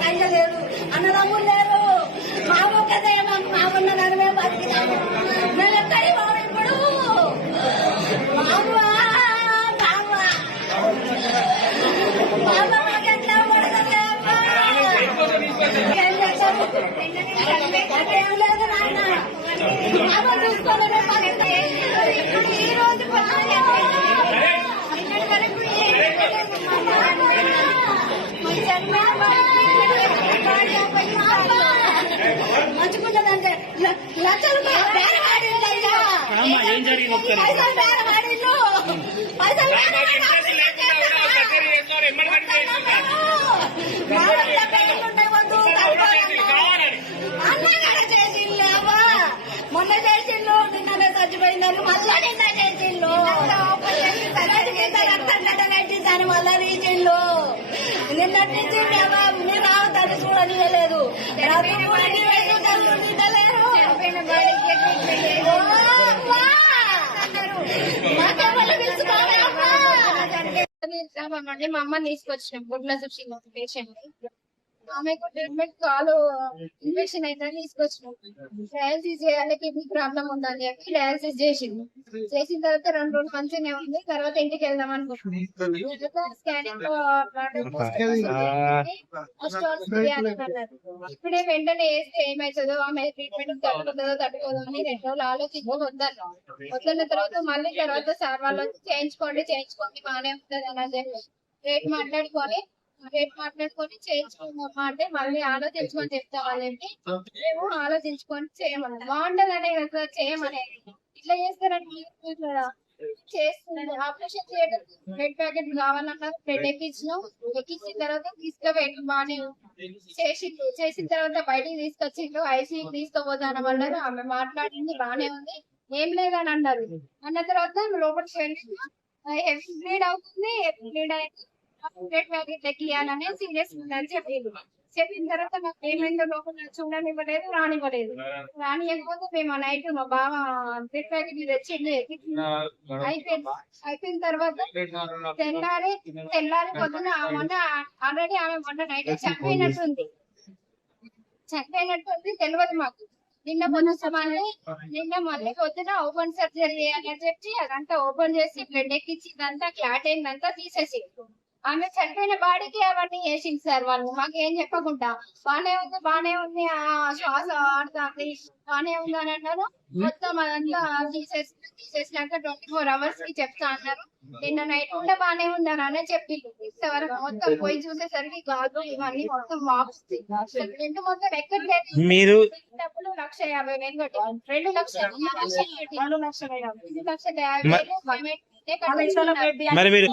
మాకు లేదు. అన్నదమ్ములు లేరు మా ఒక్కదే మాకు మా ఉన్న నడమే బతికినాము. మేము ఎక్కడికి ఇప్పుడు? ఎట్లా ఏం లేదు నాయన. చూసుకోలేదు మొన్న చేసిండు నిన్ననే చచ్చిపోయిందని మళ్ళా నిన్న చేసిండు పెట్టిందని మళ్ళా తీసిండు నుంచి మేము మీరు రావద్దని చూడనియలేదు. మళ్ళీ మా అమ్మని తీసుకొచ్చినాం గుడ్ల చూసి పేషెంట్. ఆమెకు ట్రీట్మెంట్ కాలు ఇన్ఫెక్షన్ అయిందని తీసుకొచ్చినాం. డయాలసిస్ చేయాలి కిడ్నీ ప్రాబ్లం ఉందని చెప్పి డయాలసిస్ చేసింది. చేసిన తర్వాత రెండు రోజులు మంచిగానే ఉంది. తర్వాత ఇంటికి వెళ్దాం అనుకుంటున్నాం స్కానింగ్ ఇప్పుడే వెంటనే వేస్తే ఏమవుతుందో ఆమె ట్రీట్మెంట్ తట్టుకుంటుందో తట్టుకోదో అని రెండు రోజులు ఆలోచించి వద్దను వద్దన్న తర్వాత మళ్ళీ తర్వాత సార్ వాళ్ళు చేయించుకోండి చేయించుకోండి బాగానే ఉంటుంది అని చెప్పి. రేట్ మాట్లాడుకొని రేట్ మాట్లాడుకొని చేయించుకుందాం అంటే మళ్ళీ ఆలోచించుకొని చెప్తాం చెప్పి మేము ఆలోచించుకొని చేయమని బాగుంటది అనే కదా చేయమనేది. ఇట్లా చేస్తారని చేస్తున్నారు ఆపరేషన్ చేయడం బ్లడ్ ప్యాకెట్ కావాలన్నారు బ్లడ్ ఎక్కించినాం. ఎక్కించిన తర్వాత తీసుకుపోయి బాగానే చేసిండు. చేసిన తర్వాత బయటికి తీసుకొచ్చిండు ఐసీ తీసుకుపోతాను అన్నారు. ఆమె మాట్లాడింది బాగానే ఉంది. ఏం లేదని అన్నారు. అన్న తర్వాత లోపలికి వెళ్ళి హెవీ బ్లీడ్ అవుతుంది బ్లీడ్ అయింది. సీరియస్ ఉందని చెప్పిండు చెప్పిన తర్వాత మాకు ఏమైందో లోపల చూడనివ్వలేదు రానివ్వలేదు. రానియకపోతే మేము నైట్ మా బావ బ్లడ్ ప్యాకెట్ తెచ్చిండు. అయిపోయింది. అయిపోయిన తర్వాత తెల్లారి తెల్లారి పొద్దున మొన్న ఆల్రెడీ ఆమె మొన్న నైట్ చనిపోయినట్టుంది. చనిపోయినట్టుంది తెలియదు మాకు. నిన్న పొద్దున మళ్ళీ నిన్న మళ్ళీ పొద్దున ఓపెన్ సర్జరీ అని చెప్పి అదంతా ఓపెన్ చేసి బ్లడ్ ఎక్కించి ఇదంతా క్లాట్ అయిందంతా తీసేసి ఆమె చనిపోయిన బాడీకి అవన్నీ వేసింది సార్ వాళ్ళు. మాకు ఏం చెప్పకుండా బానే ఉంది బానే ఉంది ఆ శ్వాస ఆడుతుంది బానే ఉంది అని అన్నారు. మొత్తం అదంతా తీసేసి తీసేసినాక ట్వంటీ ఫోర్ అవర్స్కి చెప్తా అన్నారు. నిన్న నైట్ కూడా బానే ఉంది అని అనే చెప్పిండు. ఇంతవరకు మొత్తం పోయి చూసేసరికి గాజు ఇవన్నీ మొత్తం వాపుస్తుంది రెండు మొత్తం ఎక్కట్లేదు మీరు డబ్బులు లక్ష యాభై వేలు కట్టి రెండు లక్షలు రెండు లక్షల యాభై వేలు మరి మీరు